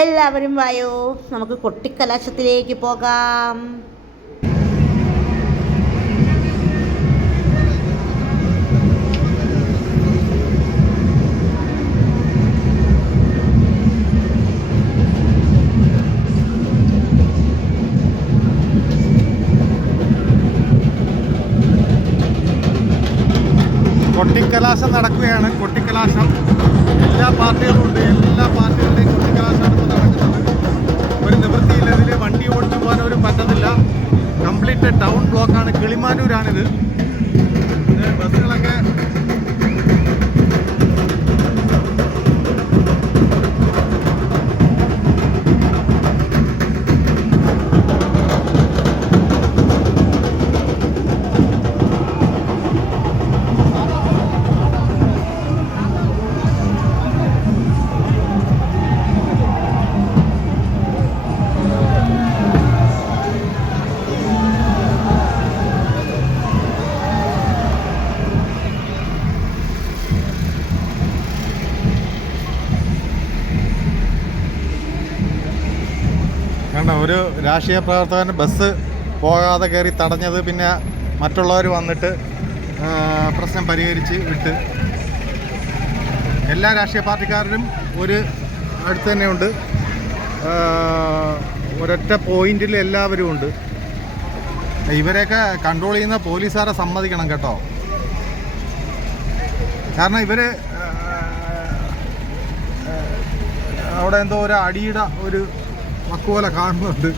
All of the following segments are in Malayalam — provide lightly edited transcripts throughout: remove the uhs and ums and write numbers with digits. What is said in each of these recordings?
എല്ലാവരും വായോ, നമുക്ക് കൊട്ടിക്കലാശത്തിലേക്ക് പോകാം. കൊട്ടിക്കലാശം നടക്കുകയാണ്. കൊട്ടിക്കലാശം എല്ലാ പാർട്ടികളും ഉണ്ട്. എല്ലാ പാർട്ടികളുടെയും കൊട്ടിക്കലാശമാണ് ഇപ്പോൾ നടക്കുന്നത്. ഒരു നിവൃത്തിയില്ല, ഇതിൽ വണ്ടി ഓടിച്ചു പോകാനൊരു പറ്റത്തില്ല. കംപ്ലീറ്റ് ടൗൺ ബ്ലോക്കാണ്. കിളിമാനൂരാണിത്. ബസ്സുകളൊക്കെ ഒരു രാഷ്ട്രീയ പ്രവർത്തകൻ ബസ് പോകാതെ കയറി തടഞ്ഞത്, പിന്നെ മറ്റുള്ളവർ വന്നിട്ട് പ്രശ്നം പരിഹരിച്ച് വിട്ട്. എല്ലാ രാഷ്ട്രീയ പാർട്ടിക്കാരും ഒരു അടുത്ത് തന്നെയുണ്ട്. ഒരൊറ്റ പോയിന്റിൽ എല്ലാവരും ഉണ്ട്. ഇവരെയൊക്കെ കൺട്രോൾ ചെയ്യുന്ന പോലീസുകാരെ സമ്മതിക്കണം കേട്ടോ. കാരണം ഇവർ അവിടെ എന്തോ ഒരു അടിയുടെ ഒരു വക്കുപോലെ കാണുന്നുണ്ട്.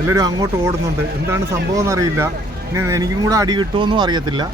എല്ലാവരും അങ്ങോട്ട് ഓടുന്നുണ്ട്. എന്താണ് സംഭവം എന്നറിയില്ല. ഇനി എനിക്കും കൂടെ അടി കിട്ടുമെന്നും അറിയത്തില്ല.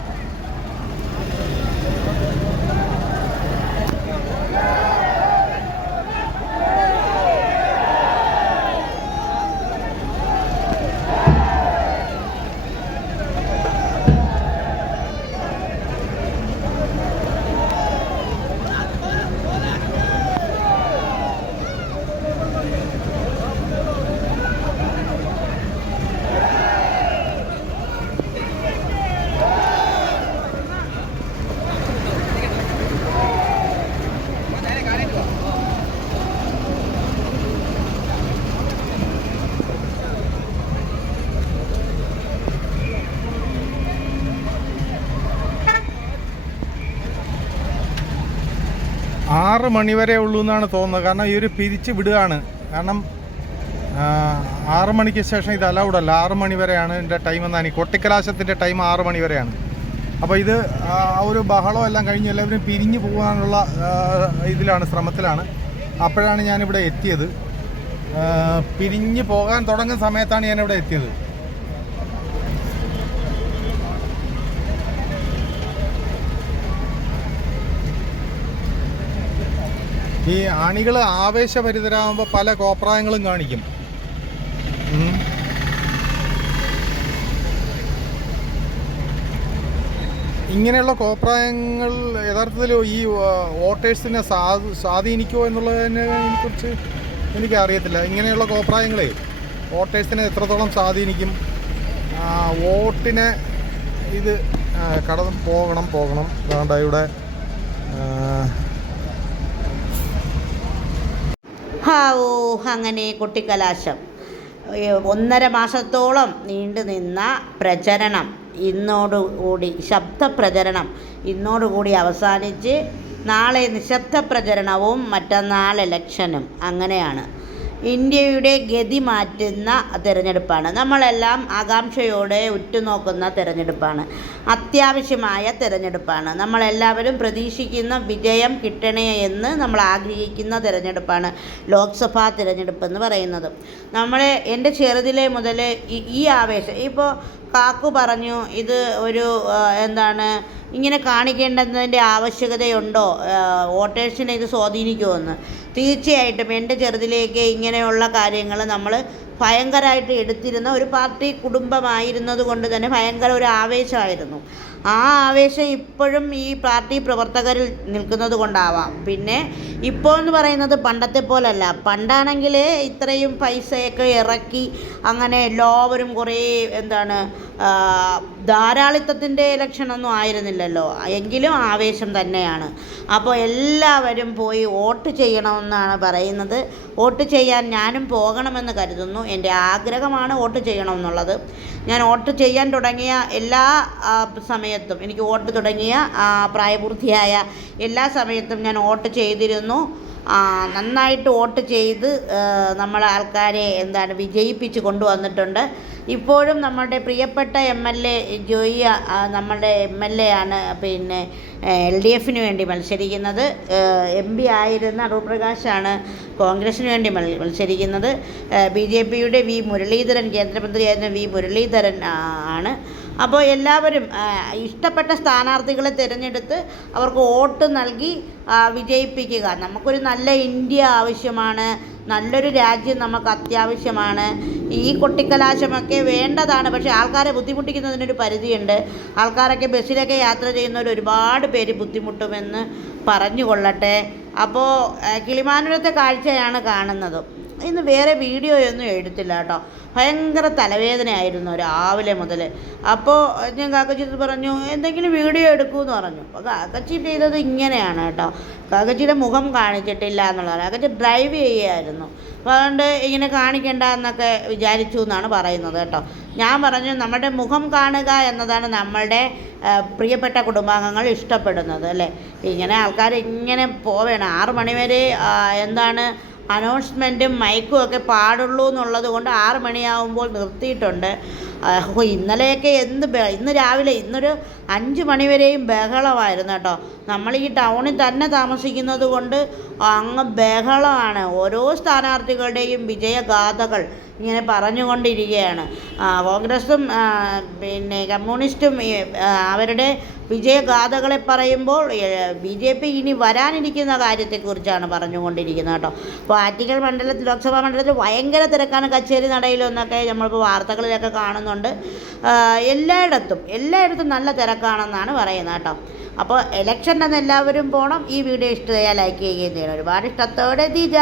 ആറ് മണിവരെ ഉള്ളൂ എന്നാണ് തോന്നുന്നത്. കാരണം ഈ ഒരു പിരിച്ച് വിടുകയാണ്. കാരണം 6 മണിക്ക് ശേഷം ഇത് അലൗഡ് അല്ല. 6 മണി വരെയാണ് ഇതിൻ്റെ ടൈം എന്നാണ്. ഈ കൊട്ടിക്കലാശത്തിൻ്റെ ടൈം 6 മണി വരെയാണ്. അപ്പോൾ ഇത് ഒരു ബഹളം എല്ലാം കഴിഞ്ഞ് എല്ലാവരും പിരിഞ്ഞു പോകാനുള്ള ഇതിലാണ്, ശ്രമത്തിലാണ്. അപ്പോഴാണ് ഞാനിവിടെ എത്തിയത്. പിരിഞ്ഞു പോകാൻ തുടങ്ങുന്ന സമയത്താണ് ഞാനിവിടെ എത്തിയത്. ഈ അണികൾ ആവേശഭരിതരാകുമ്പോൾ പല കോപ്രായങ്ങളും കാണിക്കും. ഇങ്ങനെയുള്ള കോപ്രായങ്ങൾ യഥാർത്ഥത്തിൽ ഈ വോട്ടേഴ്സിനെ സ്വാധീനിക്കുമോ എന്നുള്ളതിനെ കുറിച്ച് എനിക്കറിയത്തില്ല. ഇങ്ങനെയുള്ള കോപ്രായങ്ങളെ വോട്ടേഴ്സിനെ എത്രത്തോളം സ്വാധീനിക്കും, വോട്ടിനെ ഇത് കടന്ന് പോകണം. അതുകൊണ്ട് ഇവിടെ അങ്ങനെ കൊട്ടിക്കലാശം 1.5 മാസത്തോളം നീണ്ടു നിന്ന പ്രചരണം ഇന്നോടുകൂടി, ശബ്ദപ്രചരണം ഇന്നോടുകൂടി അവസാനിച്ച് നാളെ നിശബ്ദ പ്രചരണവും മറ്റന്നാൾ ഇലക്ഷനും. അങ്ങനെയാണ് ഇന്ത്യയുടെ ഗതി മാറ്റുന്ന തിരഞ്ഞെടുപ്പാണ്. നമ്മളെല്ലാം ആകാംക്ഷയോടെ ഉറ്റുനോക്കുന്ന തിരഞ്ഞെടുപ്പാണ്. അത്യാവശ്യമായ തിരഞ്ഞെടുപ്പാണ്. നമ്മളെല്ലാവരും പ്രതീക്ഷിക്കുന്ന വിജയം കിട്ടണേ എന്ന് നമ്മൾ ആഗ്രഹിക്കുന്ന തിരഞ്ഞെടുപ്പാണ് ലോക്സഭാ തിരഞ്ഞെടുപ്പ് എന്ന് പറയുന്നത്. എൻ്റെ ചെറുതിലെ മുതൽ ഈ ആവേശം, ഇപ്പോൾ കാക്കു പറഞ്ഞു ഇത് ഒരു ഇങ്ങനെ കാണിക്കേണ്ടതിൻ്റെ ആവശ്യകതയുണ്ടോ, വോട്ടേഴ്സിനെ ഇത് സ്വാധീനിക്കുമോ എന്ന്. തീർച്ചയായിട്ടും എൻ്റെ ചെറുതിലേക്ക് ഇങ്ങനെയുള്ള കാര്യങ്ങൾ നമ്മൾ ഭയങ്കരമായിട്ട് എടുത്തിരുന്ന ഒരു പാർട്ടി കുടുംബമായിരുന്നത് കൊണ്ട് തന്നെ ഭയങ്കര ഒരു ആവേശമായിരുന്നു. ആ ആവേശം ഇപ്പോഴും ഈ പാർട്ടി പ്രവർത്തകരിൽ നിൽക്കുന്നത് കൊണ്ടാവാം. പിന്നെ ഇപ്പോൾ എന്ന് പറയുന്നത് പണ്ടത്തെ പോലല്ല. പണ്ടാണെങ്കിൽ ഇത്രയും പൈസയൊക്കെ ഇറക്കി അങ്ങനെ എല്ലാവരും കുറേ ധാരാളിത്തത്തിൻ്റെ ഇലക്ഷനൊന്നും ആയിരുന്നില്ലല്ലോ, എങ്കിലും ആവേശം തന്നെയാണ്. അപ്പോൾ എല്ലാവരും പോയി വോട്ട് ചെയ്യണമെന്നാണ് പറയുന്നത്. വോട്ട് ചെയ്യാൻ ഞാനും പോകണമെന്ന് കരുതുന്നു. എൻ്റെ ആഗ്രഹമാണ് വോട്ട് ചെയ്യണമെന്നുള്ളത്. ഞാൻ വോട്ട് ചെയ്യാൻ തുടങ്ങിയ എല്ലാ സമയത്തും, എനിക്ക് വോട്ട് തുടങ്ങിയ പ്രായപൂർത്തിയായ എല്ലാ സമയത്തും ഞാൻ വോട്ട് ചെയ്തിരുന്നു. നന്നായിട്ട് വോട്ട് ചെയ്ത് നമ്മളെ ആൾക്കാരെ വിജയിപ്പിച്ച് കൊണ്ടുവന്നിട്ടുണ്ട്. ഇപ്പോഴും നമ്മളുടെ പ്രിയപ്പെട്ട MLA ജോയി നമ്മളുടെ MLA ആണ് LDFന് വേണ്ടി മത്സരിക്കുന്നത്. MP ആയിരുന്ന അടൂർ പ്രകാശാണ് കോൺഗ്രസ്സിന് വേണ്ടി മത്സരിക്കുന്നത്. BJPയുടെ V മുരളീധരൻ, കേന്ദ്രമന്ത്രിയായിരുന്ന V മുരളീധരൻ ആണ്. അപ്പോൾ എല്ലാവരും ഇഷ്ടപ്പെട്ട സ്ഥാനാർത്ഥികളെ തിരഞ്ഞെടുത്ത് അവർക്ക് വോട്ട് നൽകി വിജയിപ്പിക്കുക. നമുക്കൊരു നല്ല ഇന്ത്യ ആവശ്യമാണ്, നല്ലൊരു രാജ്യം നമുക്ക് അത്യാവശ്യമാണ്. ഈ കൊട്ടിക്കലാശമൊക്കെ വേണ്ടതാണ്, പക്ഷേ ആൾക്കാരെ ബുദ്ധിമുട്ടിക്കുന്നതിനൊരു പരിധിയുണ്ട്. ആൾക്കാരൊക്കെ ബസ്സിലൊക്കെ യാത്ര ചെയ്യുന്നവർ ഒരുപാട് പേര് ബുദ്ധിമുട്ടുമെന്ന് പറഞ്ഞുകൊള്ളട്ടെ. അപ്പോൾ കിളിമാനൂരത്തെ കാഴ്ചയാണ് കാണുന്നത്. ഇന്ന് വേറെ വീഡിയോയൊന്നും എടുത്തില്ല കേട്ടോ. ഭയങ്കര തലവേദനയായിരുന്നു രാവിലെ മുതൽ. അപ്പോൾ ഞാൻ കാക്കച്ചിട്ട് പറഞ്ഞു എന്തെങ്കിലും വീഡിയോ എടുക്കുമെന്ന് പറഞ്ഞു. അപ്പോൾ കാക്കച്ചി ചെയ്തത് ഇങ്ങനെയാണ് കേട്ടോ. കാക്കച്ചിയുടെ മുഖം കാണിച്ചിട്ടില്ല എന്നുള്ളതാണ്. കാക്കച്ചി ഡ്രൈവ് ചെയ്യുകയായിരുന്നു. അപ്പോൾ അതുകൊണ്ട് ഇങ്ങനെ കാണിക്കണ്ട എന്നൊക്കെ വിചാരിച്ചു എന്നാണ് പറയുന്നത് കേട്ടോ. ഞാൻ പറഞ്ഞു നമ്മുടെ മുഖം കാണുക എന്നതാണ് നമ്മളുടെ പ്രിയപ്പെട്ട കുടുംബാംഗങ്ങൾ ഇഷ്ടപ്പെടുന്നത് അല്ലേ. ഇങ്ങനെ ആൾക്കാർ ഇങ്ങനെ പോവേണം. 6 മണി വരെ അനൗൺസ്മെൻറ്റും മൈക്കും ഒക്കെ പാടുള്ളൂ എന്നുള്ളത് കൊണ്ട് 6 മണിയാവുമ്പോൾ നിർത്തിയിട്ടുണ്ട്. ഇന്നലെയൊക്കെ ഇന്ന് രാവിലെ ഇന്നൊരു 5 മണി വരെയും ബഹളമായിരുന്നു കേട്ടോ. നമ്മൾ ഈ ടൗണിൽ തന്നെ താമസിക്കുന്നത് കൊണ്ട് അങ്ങ് ബഹളമാണ്. ഓരോ സ്ഥാനാർത്ഥികളുടെയും വിജയഗാഥകൾ ഇങ്ങനെ പറഞ്ഞുകൊണ്ടിരിക്കുകയാണ്. കോൺഗ്രസും കമ്മ്യൂണിസ്റ്റും അവരുടെ വിജയഗാഥകളെ പറയുമ്പോൾ BJP ഇനി വരാനിരിക്കുന്ന കാര്യത്തെക്കുറിച്ചാണ് പറഞ്ഞുകൊണ്ടിരിക്കുന്നത് കേട്ടോ. അപ്പോൾ ആറ്റിങ്ങൽ മണ്ഡലത്തിൽ, ലോക്സഭാ മണ്ഡലത്തിൽ ഭയങ്കര തിരക്കാണ്. കച്ചേരി നടയിലൊന്നൊക്കെ നമ്മളിപ്പോൾ വാർത്തകളിലൊക്കെ കാണുന്നുണ്ട്. എല്ലായിടത്തും നല്ല തിരക്കാണെന്നാണ് പറയുന്നത് കേട്ടോ. അപ്പോൾ ഇലക്ഷൻ്റെ എല്ലാവരും പോകണം. ഈ വീഡിയോ ഇഷ്ടമായാൽ ലൈക്ക് ചെയ്യുകയും ചെയ്യണം. ഒരുപാട് ഇഷ്ടത്തോടെ ദിജ.